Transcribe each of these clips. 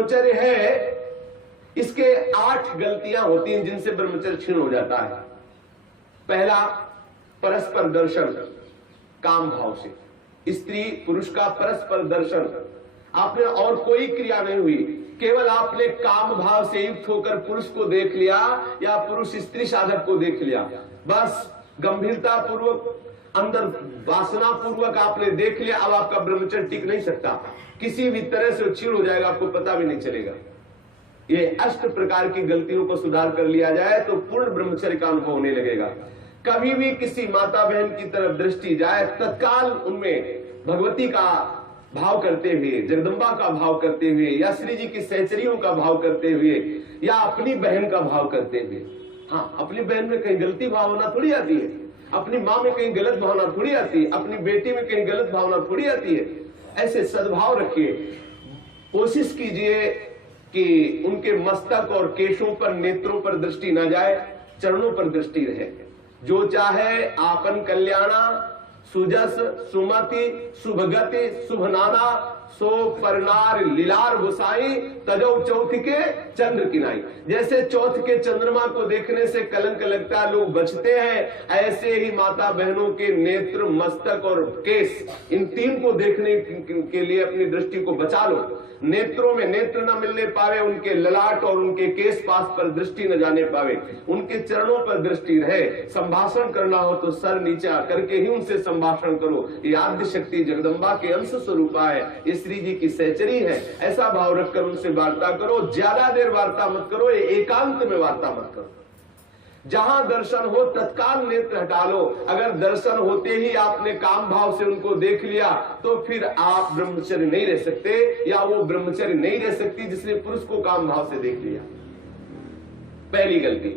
ब्रह्मचर्य है, इसके 8 गलतियां होती हैं जिनसे ब्रह्मचर्य क्षीण हो जाता है। पहला, परस्पर दर्शन काम भाव से। स्त्री पुरुष का परस्पर दर्शन, आपने और कोई क्रिया नहीं हुई, केवल आपने काम भाव से युक्त होकर पुरुष को देख लिया या पुरुष स्त्री साधक को देख लिया, बस गंभीरता पूर्वक अंदर वासना पूर्वक आपने देख लिया। अब आपका ब्रह्मचर्य टिक नहीं सकता, किसी भी तरह से क्षीण हो जाएगा, आपको पता भी नहीं चलेगा। ये 8 प्रकार की गलतियों को सुधार कर लिया जाए तो पूर्ण ब्रह्मचर्य का अनुभव होने लगेगा। कभी भी किसी माता बहन की तरफ दृष्टि जाए, तत्काल उनमें भगवती का भाव करते हुए, जगदम्बा का भाव करते हुए, या श्री जी की सहचरियों का भाव करते हुए, या अपनी बहन का भाव करते हुए। हाँ, अपनी बहन में कहीं गलती भावना थोड़ी आती है, अपनी माँ में कहीं गलत भावना थोड़ी आती है, अपनी बेटी में कहीं गलत भावना थोड़ी आती है। ऐसे सद्भाव रखिए, कोशिश कीजिए कि उनके मस्तक और केशों पर, नेत्रों पर दृष्टि न जाए, चरणों पर दृष्टि रहे। जो चाहे आपन कल्याणा, सुजस सुमति शुभगति शुभ नाना, सो परनार लीलार गुसाई, तजो चौथ के चंद्र किनाई। जैसे चौथ के चंद्रमा को देखने से कलंक लगता है, लोग बचते हैं, ऐसे ही माता बहनों के नेत्र, मस्तक और केस, इन 3 को देखने के लिए अपनी दृष्टि को बचा लो। नेत्रों में नेत्र न मिलने पावे, उनके ललाट और उनके केस पास पर दृष्टि न जाने पावे, उनके चरणों पर दृष्टि रहे। संभाषण करना हो तो सर नीचा करके ही उनसे संभाषण करो। ये आद्य शक्ति जगदम्बा के अंश स्वरूपा है, ये श्री जी की सहचरी है। ऐसा भाव रखकर उनसे वार्ता करो। ज्यादा देर वार्ता मत करो, ये एकांत में वार्ता मत करो। जहां दर्शन हो तत्काल नेत्र हटा लो। अगर दर्शन होते ही आपने काम भाव से उनको देख लिया तो फिर आप ब्रह्मचर्य नहीं रह सकते, या वो ब्रह्मचर्य नहीं रह सकती जिसने पुरुष को काम भाव से देख लिया। पहली गलती।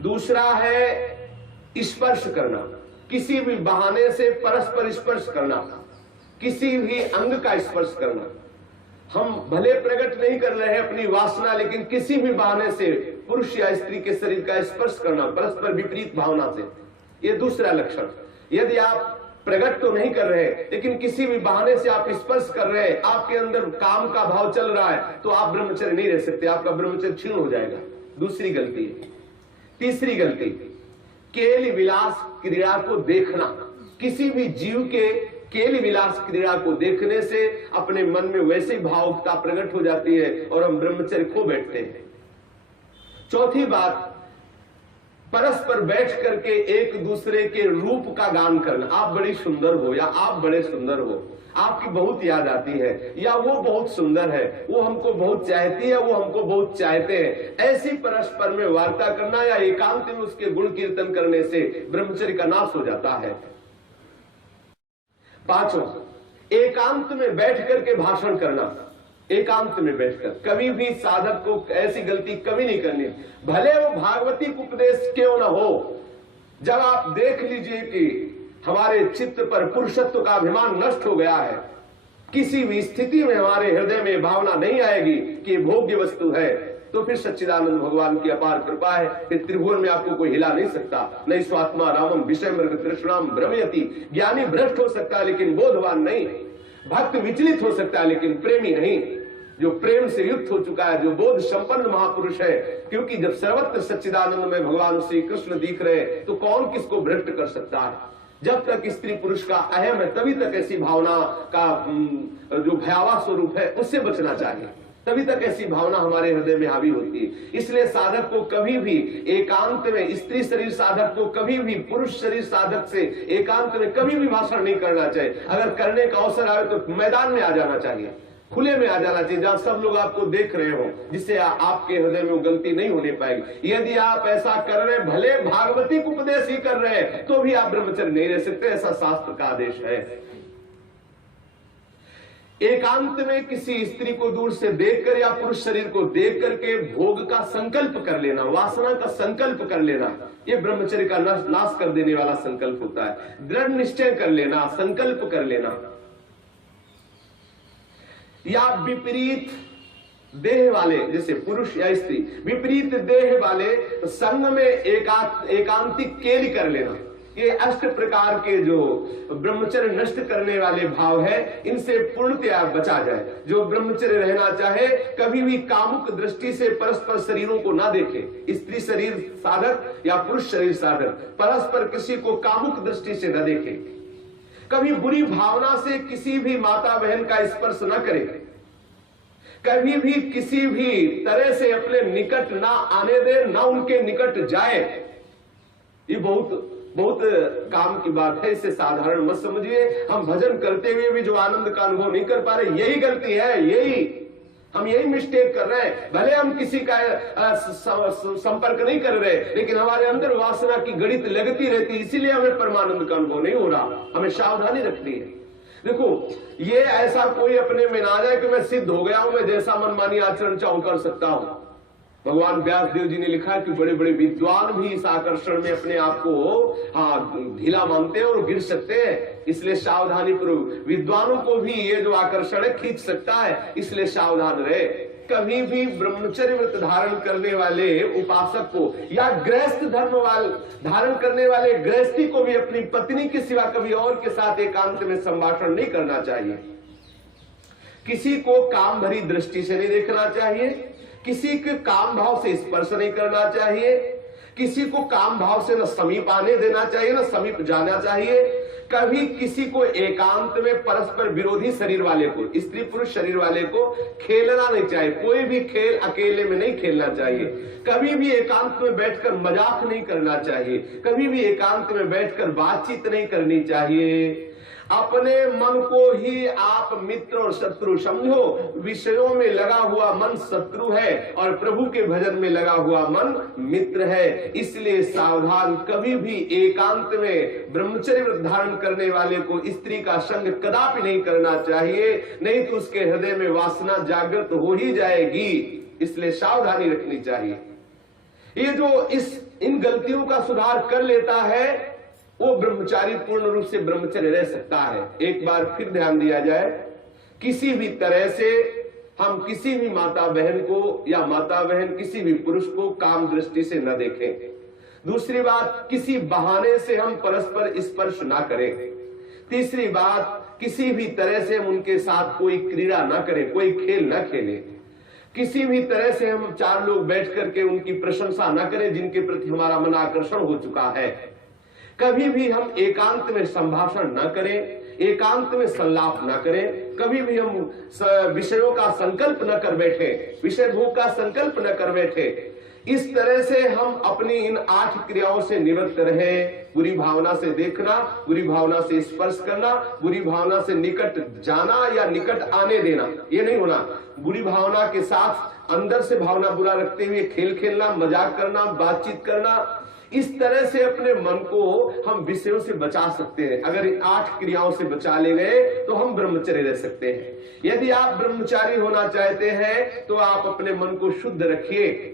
दूसरा है स्पर्श करना, किसी भी बहाने से परस्पर स्पर्श करना, किसी भी अंग का स्पर्श करना। हम भले प्रकट नहीं कर रहे हैं अपनी वासना, लेकिन किसी भी बहाने से पुरुष या स्त्री के शरीर का स्पर्श करना परस्पर विपरीत भावना से, यह दूसरा लक्षण। यदि आप प्रकट तो नहीं कर रहे लेकिन किसी भी बहाने से आप स्पर्श कर रहे हैं, आपके अंदर काम का भाव चल रहा है, तो आप ब्रह्मचर्य नहीं रह सकते, आपका ब्रह्मचर्य क्षीण हो जाएगा। दूसरी गलती। तीसरी गलती, केली विलास क्रीड़ा को देखना। किसी भी जीव के केली विलास क्रीड़ा को देखने से अपने मन में वैसे भावुकता प्रकट हो जाती है और हम ब्रह्मचर्य खो बैठते हैं। चौथी बात, परस्पर बैठ करके एक दूसरे के रूप का गान करना। आप बड़ी सुंदर हो, या आप बड़े सुंदर हो, आपकी बहुत याद आती है, या वो बहुत सुंदर है, वो हमको बहुत चाहती है, वो हमको बहुत चाहते हैं। ऐसी परस्पर में वार्ता करना या एकांत में उसके गुण कीर्तन करने से ब्रह्मचर्य का नाश हो जाता है। पांचवा, एकांत में बैठ करके भाषण करना। एकांत में बैठकर कभी भी साधक को ऐसी गलती कभी नहीं करनी, भले वो भागवती उपदेश क्यों न हो। जब आप देख लीजिए कि हमारे चित्त पर पुरुषत्व का अभिमान नष्ट हो गया है, किसी भी स्थिति में हमारे हृदय में भावना नहीं आएगी कि भोग्य वस्तु है, तो फिर सच्चिदानंद भगवान की अपार कृपा है कि त्रिभुवन में आपको कोई हिला नहीं सकता। नहीं स्वात्मा रामम विषय मृग तृष्णाम भ्रमयति। ज्ञानी भ्रष्ट हो सकता है लेकिन बोधवान नहीं, भक्त विचलित हो सकता है लेकिन प्रेमी नहीं। जो प्रेम से युक्त हो चुका है, जो बोध संपन्न महापुरुष है, क्योंकि जब सर्वत्र सच्चिदानंद में भगवान श्री कृष्ण दिख रहे तो कौन किसको भ्रष्ट कर सकता है। जब तक स्त्री पुरुष का अहम है तभी तक ऐसी भावना का जो भयावह स्वरूप है उससे बचना चाहिए, तभी तक ऐसी भावना हमारे हृदय में हावी होती है। इसलिए साधक को कभी भी एकांत में, स्त्री शरीर साधक को कभी भी पुरुष शरीर साधक से एकांत में कभी भी भाषण नहीं करना चाहिए। अगर करने का अवसर आए तो मैदान में आ जाना चाहिए, खुले में आ जाना चाहिए, जहां सब लोग आपको देख रहे हो, जिससे आपके हृदय में वो गलती नहीं होने पाएगी। यदि आप ऐसा कर रहे, भले भागवती उपदेश ही कर रहे हैं, तो भी आप ब्रह्मचर्य नहीं रह सकते, ऐसा शास्त्र का आदेश है। एकांत में किसी स्त्री को दूर से देखकर या पुरुष शरीर को देख करके भोग का संकल्प कर लेना, वासना का संकल्प कर लेना, यह ब्रह्मचर्य का नाश कर देने वाला संकल्प होता है। दृढ़ निश्चय कर लेना, संकल्प कर लेना। या विपरीत देह वाले, जैसे पुरुष या स्त्री, विपरीत देह वाले संग में एकांतिक केली कर लेना। ये 8 प्रकार के जो ब्रह्मचर्य नष्ट करने वाले भाव है, इनसे पूर्णतया बचा जाए। जो ब्रह्मचर्य रहना चाहे कभी भी कामुक दृष्टि से परस्पर शरीरों को ना देखे, स्त्री शरीर साधक या पुरुष शरीर साधक परस्पर किसी को कामुक दृष्टि से न देखे, कभी बुरी भावना से किसी भी माता बहन का स्पर्श न करे, कभी भी किसी भी तरह से अपने निकट ना आने दे, ना उनके निकट जाए। ये बहुत बहुत काम की बात है, इसे साधारण मत समझिए। हम भजन करते हुए भी जो आनंद का अनुभव नहीं कर पा रहे, यही गलती है, हम यही मिस्टेक कर रहे हैं। भले हम किसी का संपर्क नहीं कर रहे, लेकिन हमारे अंदर वासना की गणित लगती रहती, इसीलिए हमें परमानंद का अनुभव नहीं हो रहा। हमें सावधानी रखनी है। देखो, ये ऐसा कोई अपने में ना जाए कि मैं सिद्ध हो गया हूं, मैं जैसा मनमानी आचरण चाहूं कर सकता हूं। भगवान व्यासदेव जी ने लिखा है कि बड़े बड़े विद्वान भी इस आकर्षण में अपने आप को ढीला मानते हैं और गिर सकते हैं। इसलिए सावधानी पूर्वक, विद्वानों को भी ये जो आकर्षण है खींच सकता है, इसलिए सावधान रहे। कभी भी ब्रह्मचर्य व्रत धारण करने वाले उपासक को या गृहस्थ धर्म धारण करने वाले गृहस्थी को भी अपनी पत्नी के सिवा कभी और के साथ एकांत में संभाषण नहीं करना चाहिए। किसी को काम भरी दृष्टि से नहीं देखना चाहिए, किसी के काम भाव से स्पर्श नहीं करना चाहिए, किसी को काम भाव से न समीप आने देना चाहिए न समीप जाना चाहिए। कभी किसी को एकांत में परस्पर विरोधी शरीर वाले को, स्त्री पुरुष शरीर वाले को खेलना नहीं चाहिए। कोई भी खेल अकेले में नहीं खेलना चाहिए। कभी भी एकांत में बैठकर मजाक नहीं करना चाहिए, कभी भी एकांत में बैठकर बातचीत नहीं करनी चाहिए। अपने मन को ही आप मित्र और शत्रु समझो। विषयों में लगा हुआ मन शत्रु है और प्रभु के भजन में लगा हुआ मन मित्र है। इसलिए सावधान, कभी भी एकांत में ब्रह्मचर्य व्रत धारण करने वाले को स्त्री का संग कदापि नहीं करना चाहिए, नहीं तो उसके हृदय में वासना जागृत हो ही जाएगी। इसलिए सावधानी रखनी चाहिए। ये जो इन गलतियों का सुधार कर लेता है, वो ब्रह्मचारी पूर्ण रूप से ब्रह्मचर्य रह सकता है। एक बार फिर ध्यान दिया जाए, किसी भी तरह से हम किसी भी माता बहन को या माता बहन किसी भी पुरुष को काम दृष्टि से न देखें। दूसरी बात, किसी बहाने से हम परस्पर स्पर्श ना करें। तीसरी बात, किसी भी तरह से हम उनके साथ कोई क्रीड़ा ना करें, कोई खेल ना खेलें। किसी भी तरह से हम 4 लोग बैठ करके उनकी प्रशंसा ना करें जिनके प्रति हमारा मन आकर्षण हो चुका है। कभी भी हम एकांत में संभाषण न करें, एकांत में संलाप न करें। कभी भी हम विषयों का संकल्प न कर बैठे, विषय भोग का संकल्प न कर बैठे। इस तरह से हम अपनी इन 8 क्रियाओं से निवृत्त रहे। बुरी भावना से देखना, बुरी भावना से स्पर्श करना, बुरी भावना से निकट जाना या निकट आने देना, ये नहीं होना। बुरी भावना के साथ अंदर से भावना बुरा रखते हुए खेल खेलना, मजाक करना, बातचीत करना, इस तरह से अपने मन को हम विषयों से बचा सकते हैं। अगर 8 क्रियाओं से बचा ले गए तो हम ब्रह्मचर्य रह सकते हैं। यदि आप ब्रह्मचारी होना चाहते हैं तो आप अपने मन को शुद्ध रखिए।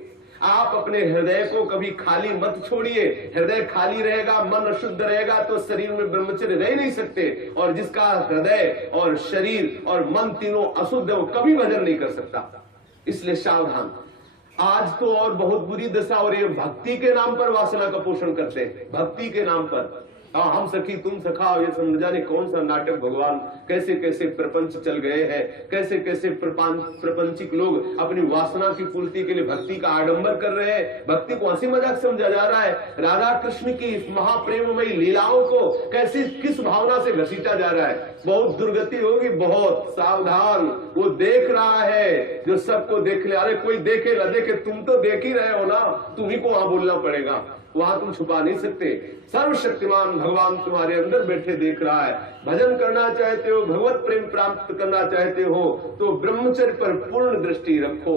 आप अपने हृदय को कभी खाली मत छोड़िए। हृदय खाली रहेगा, मन अशुद्ध रहेगा तो शरीर में ब्रह्मचर्य रह नहीं सकते। और जिसका हृदय और शरीर और मन तीनों अशुद्ध है, वो कभी भजन नहीं कर सकता। इसलिए सावधान। आज तो और बहुत बुरी दशा हो रही है, भक्ति के नाम पर वासना का पोषण करते हैं। भक्ति के नाम पर हम सखी तुम सखा, ये सब न जाने कौन सा नाटक। भगवान कैसे कैसे प्रपंच चल गए हैं, कैसे कैसे प्रपंचिक लोग अपनी वासना की पूर्ति के लिए भक्ति का आडंबर कर रहे हैं। भक्ति को हंसी मजाक समझा जा रहा है। राधा कृष्ण की महाप्रेममयी लीलाओं को कैसे किस भावना से घसीटा जा रहा है। बहुत दुर्गति होगी, बहुत सावधान। वो देख रहा है जो सबको देख ले। अरे कोई देखे ना देखे, तुम तो देख ही रहे हो ना, तुम्ही को वहां बोलना पड़ेगा, वहां तुम छुपा नहीं सकते। सर्वशक्तिमान भगवान तुम्हारे अंदर बैठे देख रहा है। भजन करना चाहते हो, भगवत प्रेम प्राप्त करना चाहते हो तो ब्रह्मचर्य पर पूर्ण दृष्टि रखो।